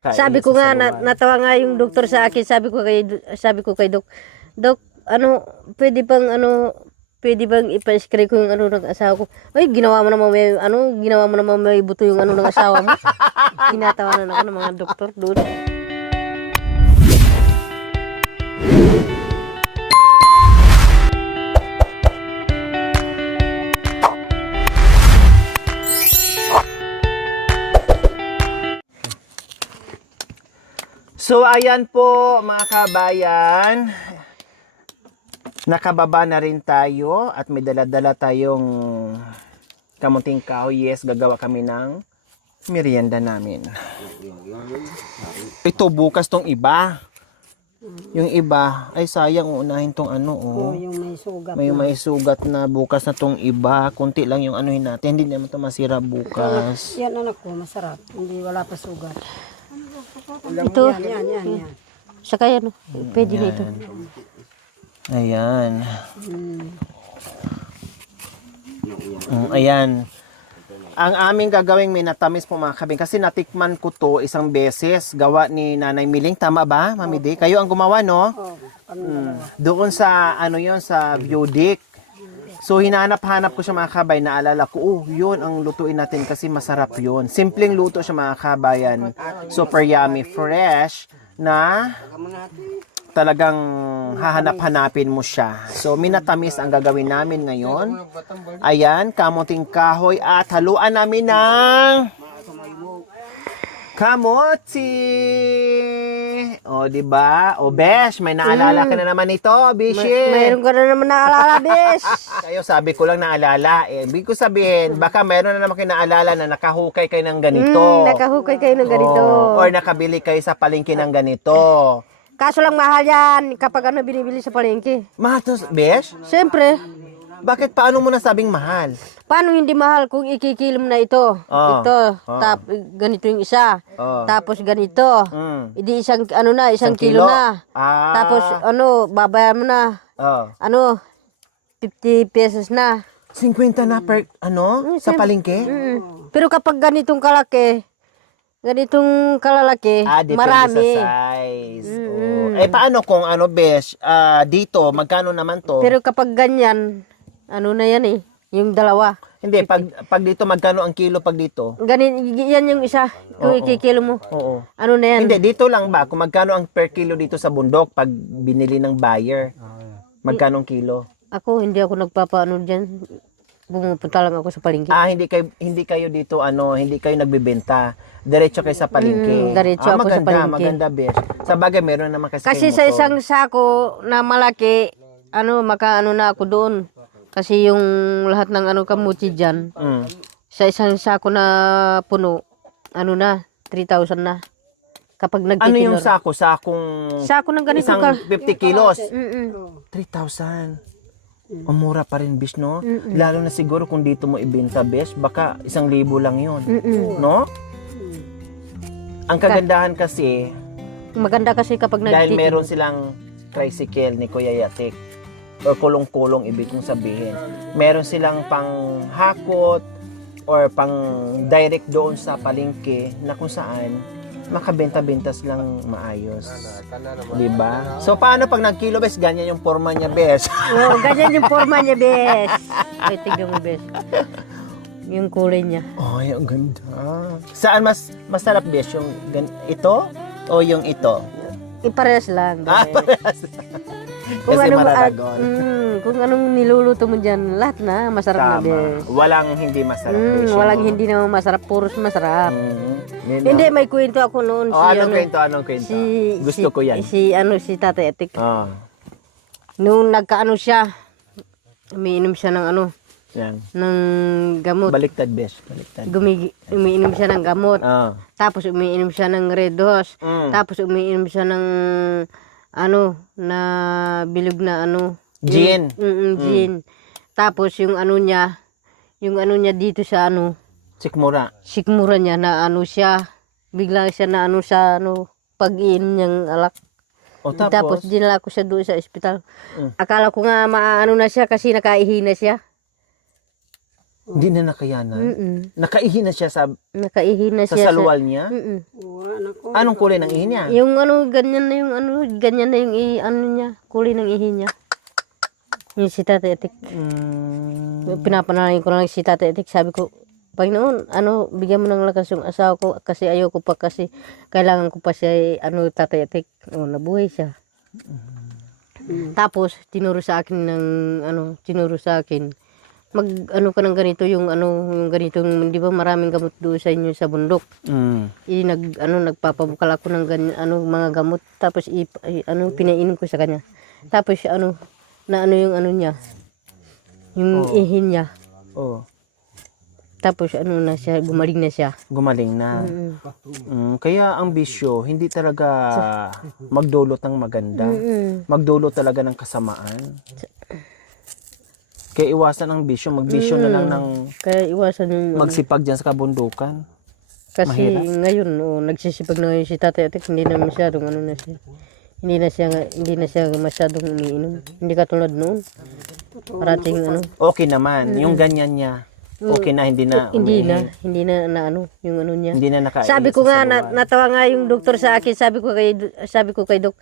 Sabi ko nga, natawa nga yung doktor sa akin, sabi ko kay Dok, Dok, pwede bang ipa-screen ko yung ng asawa ko? Ay, ginawa mo naman may buto yung ng asawa mo. Tinatawanan ako ng mga doktor doon. So ayan po mga kabayan, nakababa na rin tayo at may dala-dala tayong kamuting kahoy. Yes, gagawa kami ng merienda namin. Ito bukas tong iba. Yung iba, ay sayang unahin tong yung may sugat. May sugat na bukas na tong iba. Kunti lang yung anuhin natin, hindi naman ito masira bukas. Yan anak ko, masarap. Hindi wala pa sugat. Ito. Yan. Saka yan, pwede na ito. Ayan. Ayan. Ang aming gagawing minatamis po mga kabing. Kasi natikman ko to isang beses. Gawa ni Nanay Miling. Tama ba, Mami Di? Kayo ang gumawa, no? Doon sa, sa Viewdick. So, hinanap-hanap ko siya mga kabay. Naalala ko, yun ang lutuin natin kasi masarap yun. Simpleng luto siya mga kabayan. Super yummy, fresh, na talagang hahanap-hanapin mo siya. So, minatamis ang gagawin namin ngayon. Ayan, kamuting kahoy at haluan namin ng kamote. O, diba? O, Besh, may naalala ka na naman ito, Bishi. Mayroon ka na naman naalala, Besh. Kayo, sabi ko lang naalala. Ibig ko sabihin, baka mayroon na naman kayo naalala na nakahukay kayo ng ganito. Nakahukay kayo ng ganito. Or nakabili kayo sa palengke ng ganito. Kaso lang mahal yan kapag binibili sa palengke. Mahal to, Besh? Siyempre. Bakit paano mo nasabing mahal? Paano hindi mahal kung ikikilom na ito? Ito. Ganito yung isa. Tapos ganito. Hindi isang kilo na. Tapos babayaran mo na. 50 pesos na. 50 na per sa palengke? Pero kapag ganitong kalalaki, marami. Sa size. Paano kung Besh, dito, magkano naman to? Pero kapag ganyan, na yan yung dalawa. Hindi, pag dito, magkano ang kilo pag dito? Yan yung isa, kung ikikilo mo. Oo. Na yan? Hindi, dito lang ba? Kung magkano ang per kilo dito sa bundok pag binili ng buyer? Magkano ang kilo? Hindi ako nagpapaano dyan. Bumupunta lang ako sa palengke. Hindi kayo dito, hindi kayo nagbebenta. Diretso kayo sa palengke. Diretso ako sa palengke. Maganda, Besh. Sa bagay, meron naman kasi sa isang sako na malaki, makaano na ako doon. Kasi yung lahat ng kamuti dyan, sa isang sako na puno, 3,000 na. Kapag nagtitinor. Ano yung sako? Sako ng ganito. Isang 50 kilos? 3,000. Mura pa rin, Besh, no? Lalo na siguro kung dito mo ibenta, Besh, baka 1,000 lang yun. No? Ang kagandahan kasi, maganda kasi kapag dahil meron silang tricycle ni Kuya Yatik, or kulong-kulong, ibig kong sabihin. Meron silang pang hakot or pang direct doon sa palengke na kung saan makabenta-bentas lang maayos. Diba? So, paano pag nagkilo, Besh? Ganyan yung forma niya, Besh. Ganyan yung forma niya, Besh. Ay, tignan mo, Besh. Yung kulay niya. Ay, ang ganda. Saan masarap, Besh? Yung ito o yung ito? Iparehas lang. Parehas. Kasi mararagon. Kung anong niluluto mo dyan, lahat na masarap na, Besh. Walang hindi masarap, Besh. Walang hindi na masarap, puros masarap. Hindi, may kwento ako noon. Anong kwento? Gusto ko yan. Si Tatay Etik. Noong nagkaano siya, umiinom siya ng yan. Ng gamot. Baliktad, Besh. Baliktad. Umiinom siya ng gamot. Tapos umiinom siya ng Red Horse. Tapos umiinom siya ng na bilog na gin. Gin. Tapos yung niya dito sa sikmura niya na siya, bigla siya na sa pag-iinom niyang alak. Tapos dinala ko siya doon sa ospital. Akala ko nga maano na siya kasi nakaihi na siya. Hindi na nakayanan. Mm. Nakaihi na siya Nakaihi na sa siya. salwal niya. Anong kulay ng ihi niya? Yung ano, ganyan na yung ano, ganyan na yung ano niya, kulay ng ihi niya. Yung si Tatay Atik. Pinapanalangin ko lang si Tatay Atik. Sabi ko, Panginoon, ano, bigyan mo ng lakas yung asawa ko kasi ayoko pa kasi kailangan ko pa siya, ano, Tatay Atik. O, nabuhay siya. Tapos, tinuro sa akin, ano ka ng ganito, yung ganitong, di ba maraming gamot doon sa inyo sa bundok. Nagpapabukal ako ng ganyan, mga gamot. Tapos, pinainom ko sa kanya. Tapos, yung niya, yung ihin niya. Oh. Tapos na siya, gumaling na siya. Gumaling na. Kaya ang bisyo, hindi talaga magdulot ng maganda. Magdulot talaga ng kasamaan. Kaya iwasan ang bisyo. Magbisyo na lang ng Kaya iwasan yung magsipag dyan sa kabundukan. kasi mahirap. ngayon, nagsisipag na ngayon si Tatay Atik, hindi na masyadong na siya. Hindi na siya masyadong umiinom. Hindi katulad noon. Parating Okay naman. Yung ganyan niya, okay na, hindi na Hindi umiihi. na yung ano niya. Hindi na nakain. Sabi ko nga, natawa nga yung doktor sa akin, sabi ko kay Dok,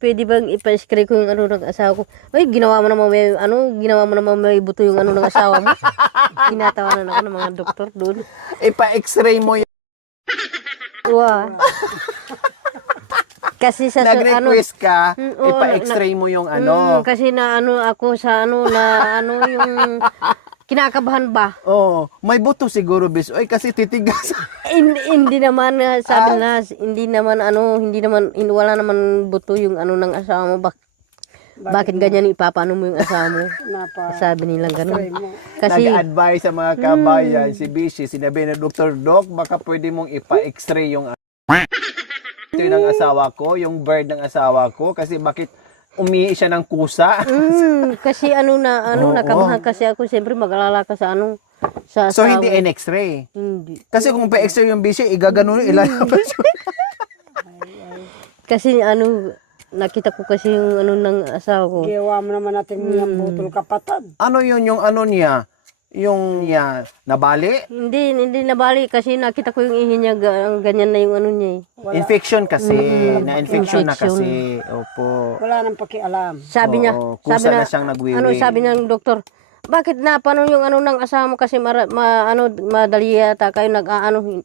pwede bang ipa-screen ko yung ng asawa ko? Ay, ginawa mo naman may buto yung ng asawa mo. Tinatawanan ako ng mga doktor doon. Ipa-x-ray mo yung Wow. Kasi sa nag-request ka, ipa-x-ray mo yung kasi ako sa yung kinakabahan ba? Oh, may buto siguro bis. Oy, kasi titigas. Hindi naman sabi na hindi naman wala naman buto yung ng asawa mo. Bakit ganyan ipapano mo yung asawa mo? Sabi nila ganun. Kasi Nag-advise sa mga kabayan, si Bishi, sinabi na Dr. Doc, baka pwede mong ipa-x-ray yung ito yung ng asawa ko, yung bird ng asawa ko, kasi bakit umihi siya ng kusa? kasi nakamahan kasi ako, siyempre mag-alala ka sa sa So, asawa. hindi in-x-ray. Hindi. Kasi kung pa-x-ray yung Bishi, igaganon, ilalabas yun. Kasi nakita ko kasi yung ng asawa ko. Gawa mo naman natin yung butol kapatad. Ano yun yung niya? Yung nabali? Hindi nabali kasi nakita ko yung ihi niya, ganyan na yung niya eh. Infection kasi. Na-infection na Infection. kasi. Opo. Wala nang pakialam. Sabi niya, Oo, kusa na siyang nagwiwi. sabi ng doktor, bakit napano yung ng asawa mo kasi madali yata kayo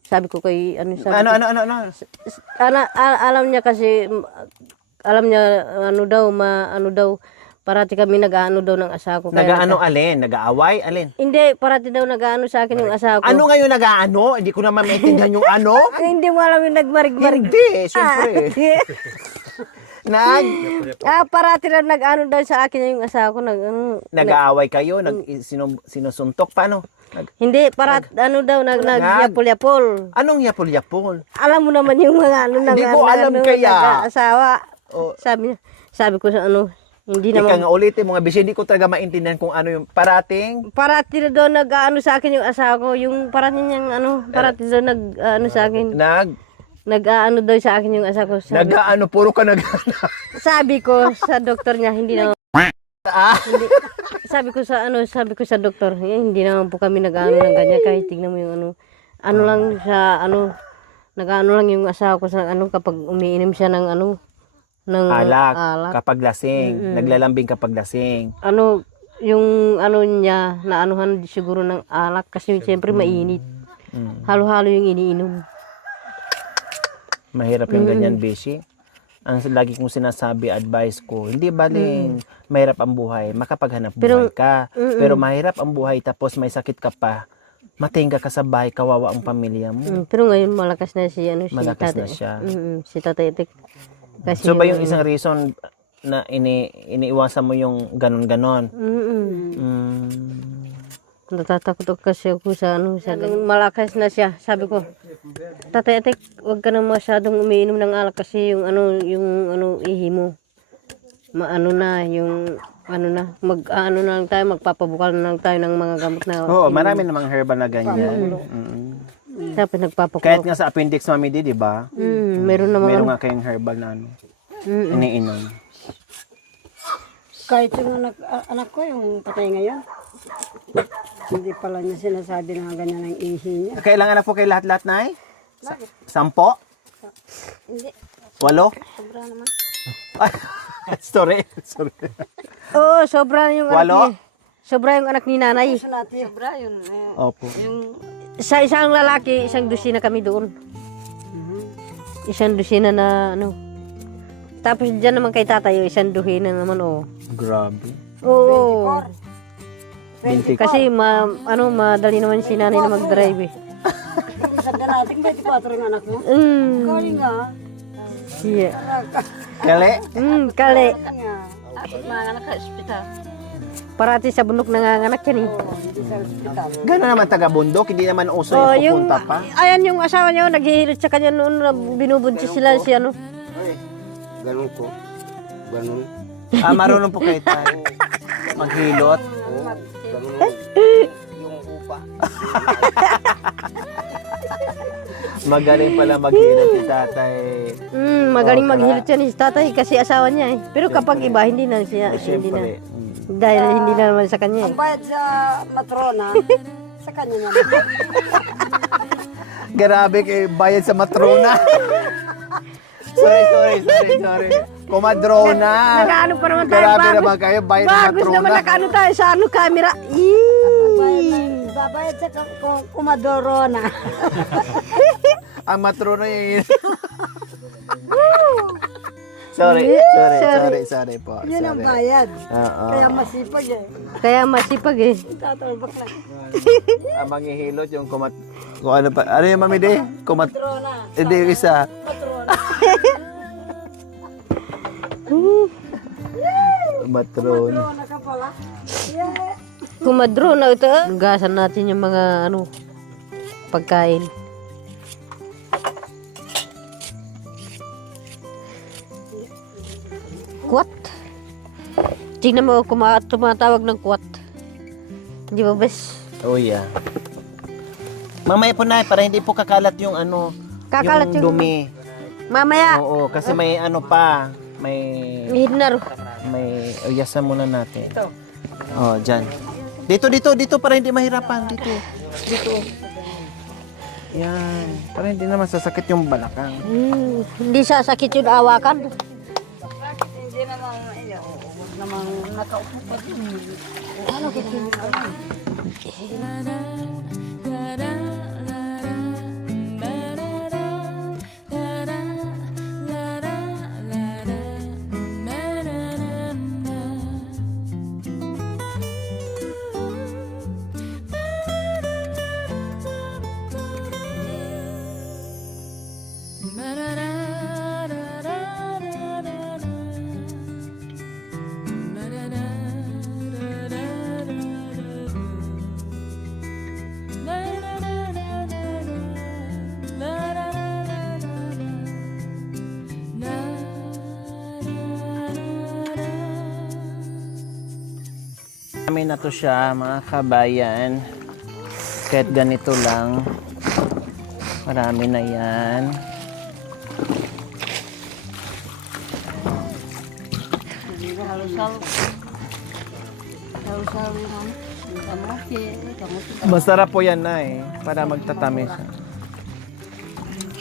sabi ko kay sabi ko, alam niya kasi daw parati kami nag-aano daw ng asawa ko. Alin? Nag-aaway? Alin? Hindi, parati daw nag-aano sa akin yung asawa ko. Ano ngayon nag-aano? Hindi ko naman maintindihan yung ano. Hindi mo alam yung nagmarig-marig. Hindi, syempre. Parati lang nag-ano daw sa akin yung asawa ko. Nag-aaway kayo? Sinusuntok? Paano? Hindi, nagyapol-yapol. Anong yapol-yapol? Alam mo naman yung mga Hindi ko alam kaya. nag-asawa. Oh. Sabi ko sa hindi Ika naman. nga ulitin mga bisyo, hindi ko talaga maintindihan kung ano yung parating. Parati na daw nag-ano sa akin yung asawa ko. Yung parati niyang parati daw nag-ano sa akin. Nag-ano daw sa akin yung asawa ko. Nag-ano, puro ka nag-ano. Sabi ko sa doktor niya, hindi naman. Hindi, sabi ko sa doktor, hindi naman po kami nag-ano ng ganyan. Kahit tignan mo yung nag-ano lang yung asawa ko sa kapag umiinom siya ng ng alak. Kapag lasing. Naglalambing kapag lasing. Yung niya, naanuhan siguro ng alak kasi siyempre mainit. Halo-halo yung iniinom. Mahirap yung ganyan, Bishi. Ang lagi kong sinasabi, advice ko, hindi baling mahirap ang buhay, makapaghanap buhay ka. Pero mahirap ang buhay tapos may sakit ka pa, matingga ka sa bahay, kawawa ang pamilya mo. Pero ngayon malakas na si Malakas na Tatay. siya. Si Tatay Etik. Kasi So ba yung isang reason na iniiwasan mo yung ganon-ganon? Natatakot ako kasi ako sa malakas na siya. Sabi ko, Tatay Etik, wag ka na masyadong umiinom ng alak kasi yung ihi mo. Mag-ano na lang tayo, magpapabukal na lang tayo ng mga gamot na. Oo, marami namang herbal na ganyan. Tapos nagpapabukal. Kahit nga sa appendix, Mami di ba? Meron naman. Meron nga kayong herbal na iniinom. Kahit yung anak ko, yung patay ngayon, hindi pala niya sinasabi na ganyan ang ihi niya. Kailangan na po kay lahat-lahat, Nay? 10? 8? Hindi. Sobra naman. Sorry. Oo, sobra yung anak Walo? ni. Sobra yung anak ni nanay. Sobra yun. Opo. Sa isang lalaki, isang dosina kami doon. Isang dosina na ano. Tapos dyan naman kay tatay, isang dosina naman oh. Grabe. Oo. 20. Kasi madali naman si nanay na mag-drive eh. Isang na natin, 24 yung anak mo. Kali nga. Yeah. Kali? Kali. Mga anak ka, ospital. Parati sa bundok nanganganak yan eh. Sa ospital. Gano'n naman taga-bundok, hindi naman uso Oh, yung pupunta pa. ayan yung asawa niya, naghihilot sa kanya noon, binubuntis sila si ano. Ganun ko. Ganun. Marunong po kayo tayo. Maghilot. Ganun. Yung upa. Magaling pala maghilot si tatay. Magaling maghilot yan si tatay kasi asawa niya eh. Pero kapag iba, hindi na siya. Hindi na. Siyempre. Dahil hindi na naman sa kanya eh. Ang bayad sa matrona, sa kanya naman. Grabe kay bayad sa matrona. sorry. Kumadrona. Nakaano pa naman tayo. Grabe naman kayo, bayad sa Bagus naman matrona. nakaano tayo sa ano camera. Babayad sa kumadorona. Ang matrona yun. Sorry po. Yun ang Sorry. bayad. Oo. Kaya masipag eh. Kaya masipag eh. Tatalbak lang. Ang manghihilot yung kung ano pa. Ano yung mamide? Matrona. Hindi yung isa. Matrona. Matrona ka pala. Yeah. Kumadro na ito. Gasan natin yung mga ano pagkain. Kwat. Tingnan mo tumatawag ng kwat. Di ba bes? Oh yeah. Mamaya po na para hindi po kakalat yung ano. Kakalat yung- dumi. Mamaya. Oo, kasi may ano pa. May Hidnar. uyasan muna natin. Oh, dyan. Dito para hindi mahirapan. Dito. Yan. Para hindi naman sasakit yung balakang. Hindi sasakit yung awakan. Hindi naman, huwag namang nakaupo pa din. Ano kasi Marami na to siya, mga kabayan. Kahit ganito lang. Marami na yan. Masarap po yan na para magtatamis.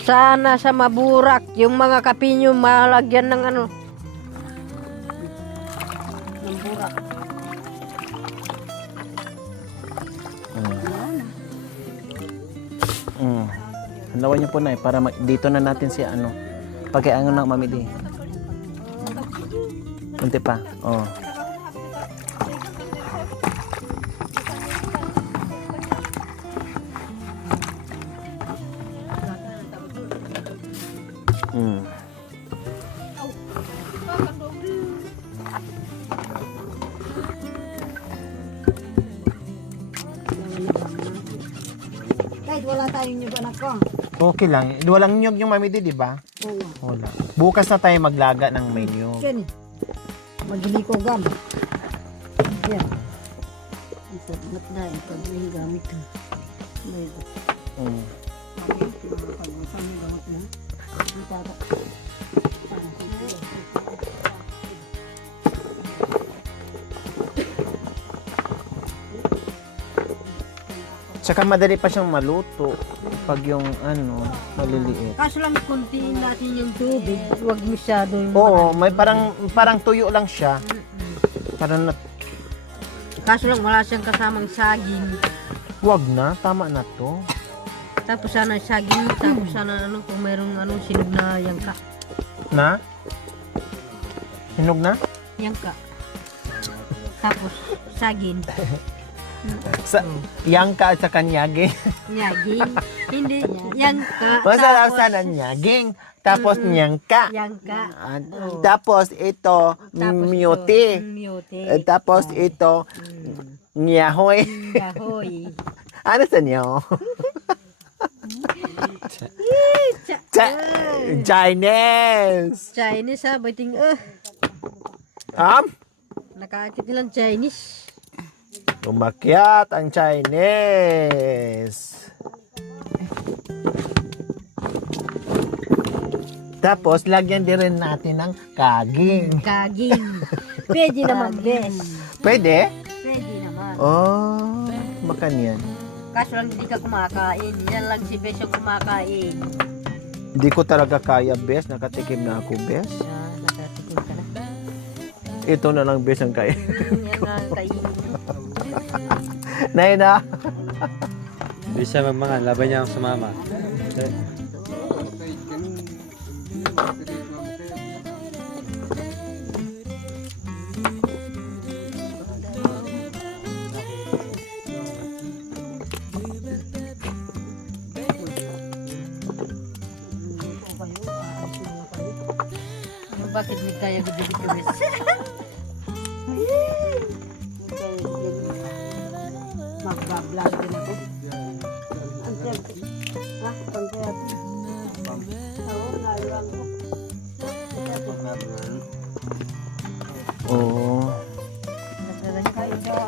Sana sa maburak yung mga kapinyo malagyan ng ano. Halawan niyo po na para dito na natin si ano. Pagkaiangon ng mamili. Kunti pa. Oh. kahit wala tayong nyug anak ko. Okay lang. Walang nyog yung mamidi, di ba? Oo. Wala. Bukas na tayo maglaga ng may nyog. Yan eh. Magiliko gam. Yan. Ang sarap na ito. Pag may gamit ko. May ito. Pag-usan mo gamit na. Ang tata. Tsaka madali pa siyang maluto pag yung ano, maliliit. Kaso lang kuntiin natin yung tubig. Huwag masyado yung Oo, may parang tuyo lang siya. Parang Kaso lang wala siyang kasamang saging. wag na, tama na to. Tapos sana saging, tapos sana ano kung mayroong sinog na yangka. Na? Hinog na? Yangka. Tapos saging. Sa, yangka at saka nyaging. Nyaging. Hindi, yangka. Masarap tapos sana nyaging. Tapos nyangka. Yangka. Tapos ito, Tapos mute. Mute. Tapos ito, nyahoy. Kahoy. Ano sa niyo? Chinese. Chinese ha, biting nakaakit nilang Chinese. Umakyat ang Chinese. Tapos, lagyan din rin natin ng kaging. Kaging. Pwede naman, bes. Pwede? Pwede naman. Oh, makan yan. Kaso lang hindi ka kumakain. Yan lang si bes yung kumakain. Hindi ko talaga kaya, bes. Nakatikim na ako, bes. Nakatikim ka na. Ito na lang, bes, ang kaya. Yan nga kainin. Nay na. Hindi siya magmangan, laban niya ang sumama. Bakit may kaya gudili ko bes? Magbablog din ako. Ang siyempre. Pangkayati. Oo, naiwan ko. Oo.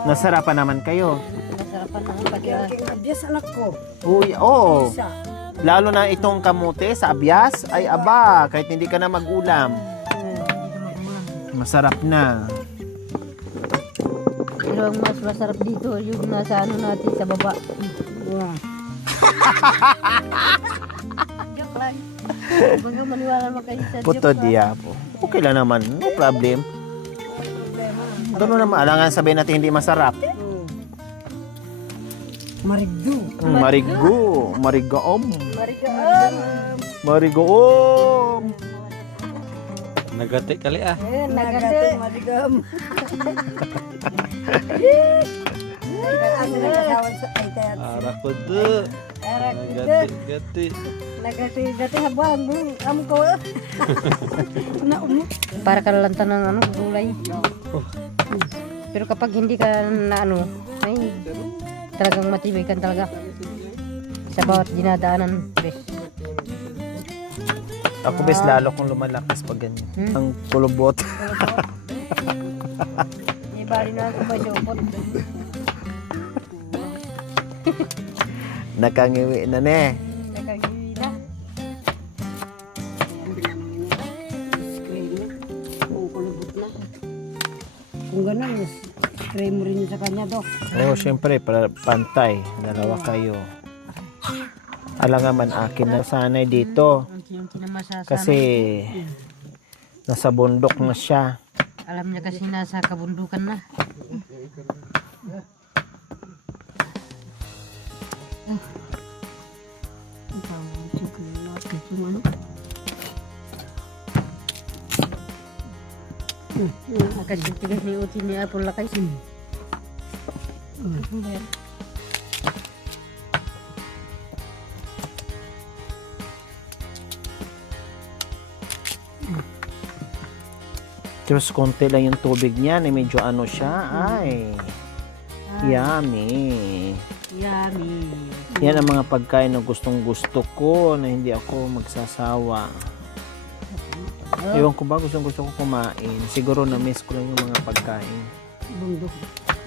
Nasarapan naman kayo. Nasarapan naman pati Abiyas anak ko. Uy, oo. Isa. Lalo na itong kamote sa abyas, ay aba, kahit hindi ka na magulam. Masarap na. Pero ang mas masarap dito, yung nasa ano natin sa baba. Joke lang. Baga maniwala mo kayo sa Puto joke. diapo. Okay lang naman, no problem. Doon naman, alangan sabihin natin hindi masarap. Marigdu. Marigo, marigoom, Marigaan. marigoom. Nagati kali ah. Nagate. Marigam. Ang nagkasawan sa ay kaya. Arak po do. Nagati, gati. Nagate habang amo ko. Para kalalanta ng gulay. Pero kapag hindi ka na ay talagang matibay ka talaga sa bawat dinadaanan, bes. Ako bes lalo kung lumalakas pag ganyan. Ang kulubot. Ibali na ako ba siyopot? Nakangiwi na ne. Nakagiwi na. Kung ganun, spray mo rin sa kanya to. Oh, syempre, para pantay. Dalawa kayo. Alangan man akin na sanay dito. Unti-unti na masasama. Kasi nasa bundok na siya. Alam niya kasi nasa kabundukan na. Kasi tigas ni uti ni Apple lakay. Tapos konti lang yung tubig niya. Medyo ano siya. Ay. Yummy. Yummy. Yan ang mga pagkain na gustong gusto ko na hindi ako magsasawa. Ewan ko ba gusto ko kumain. Siguro na-miss ko lang yung mga pagkain.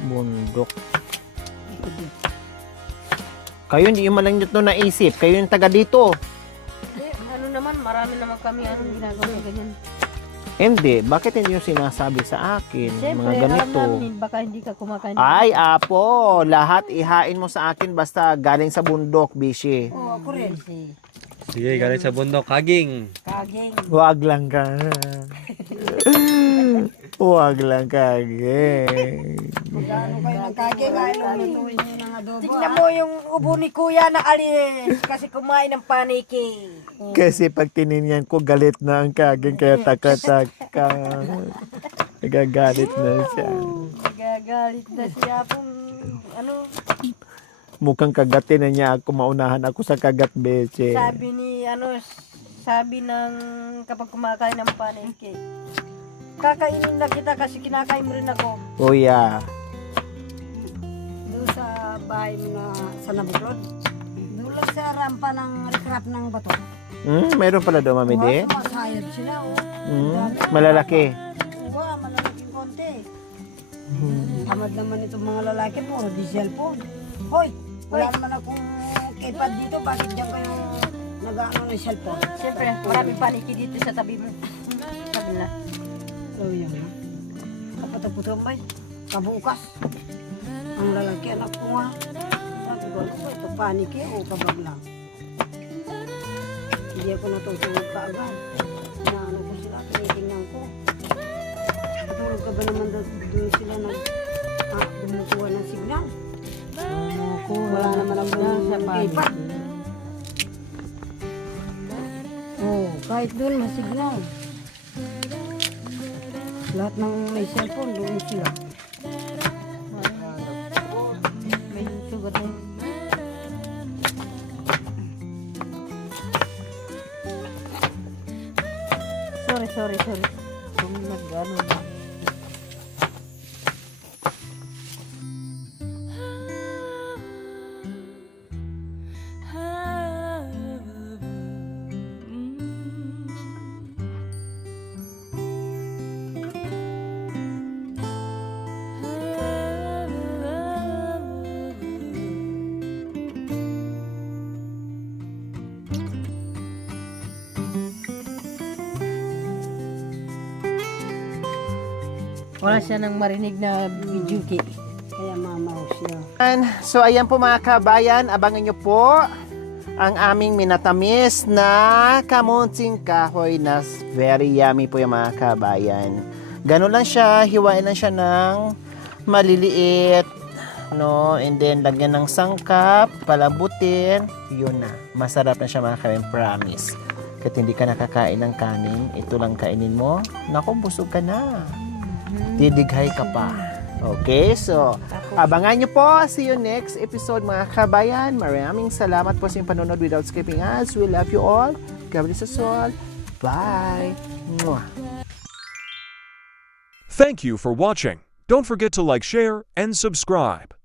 Bundok. Kayo hindi yung malang nyo naisip. Kayo yung taga dito. Ano naman, marami naman kami anong ginagawa na ganyan. Hindi, bakit hindi yung sinasabi sa akin? Siyempre, mga alam ganito. namin, baka hindi ka kumakain. Ay, apo, lahat ihain mo sa akin basta galing sa bundok, bishi. Oo, ako rin. Sige, galing sa bundok. Kaging. Kaging. Huwag lang ka. Huwag lang kaging. Magkano kayo ng kaging? Ayaw lutuin nyo ng adobo. Tingnan mo yung ubo ni Kuya na alis kasi kumain ng paniki. Kasi pag tininyan ko, galit na ang kaging, kaya taka-taka. Nagagalit na siya. Gagalit na siya kung ano, Mukhang kagatin na niya ako, maunahan ako sa kagat, beche. sabi ng kapag kumakain ng paniki. Kakainin na kita kasi kinakain mo rin ako. Oh, yeah. Doon sa bahay mo na sa Nabuklod. Doon lang sa rampa ng recrap ng bato. Mayroon pala doon, Mami De. Sumasayad sila, oh. Malalaki. Oo, malalaking konti. Tamad naman itong mga lalaki po, di cellphone. Hoy, wala naman akong keypad dito, bakit dyan kayo nag-ano ng cellphone? Siyempre, maraming paniki dito sa tabi mo. Sabi na. So, yan na. Kapataputong bay, kabukas. Ang lalaki, anak ko nga. Sabi ko, ano ba ito, paniki o kabag lang? Hindi ako natutulog ka agad. Inaano ko sila, tinitingnan ko. Natulog ka ba naman doon sila dumukuha ng signal? Wala naman ang keypad. Oh, kahit doon masignal. Lahat ng may cellphone, doon sila. May sugat na yun. Sorry. Kung nag-ano na. Wala siya nang marinig na video kay. Kaya mamaw siya. So, ayan po mga kabayan, abangan nyo po ang aming minatamis na kamunting kahoy na very yummy po yung mga kabayan. Ganun lang siya, hiwain lang siya ng maliliit, no? And then, lagyan ng sangkap, palabutin, yun na. Masarap na siya mga kabayan, promise. Kahit hindi ka nakakain ng kanin, ito lang kainin mo, naku, busog ka na. Didighay ka pa. Okay, so abangan nyo po. See you next episode mga kabayan. Maraming salamat po sa inyong panonood without skipping ads. We love you all. God bless us all. Bye. Mwah. Thank you for watching. Don't forget to like, share, and subscribe.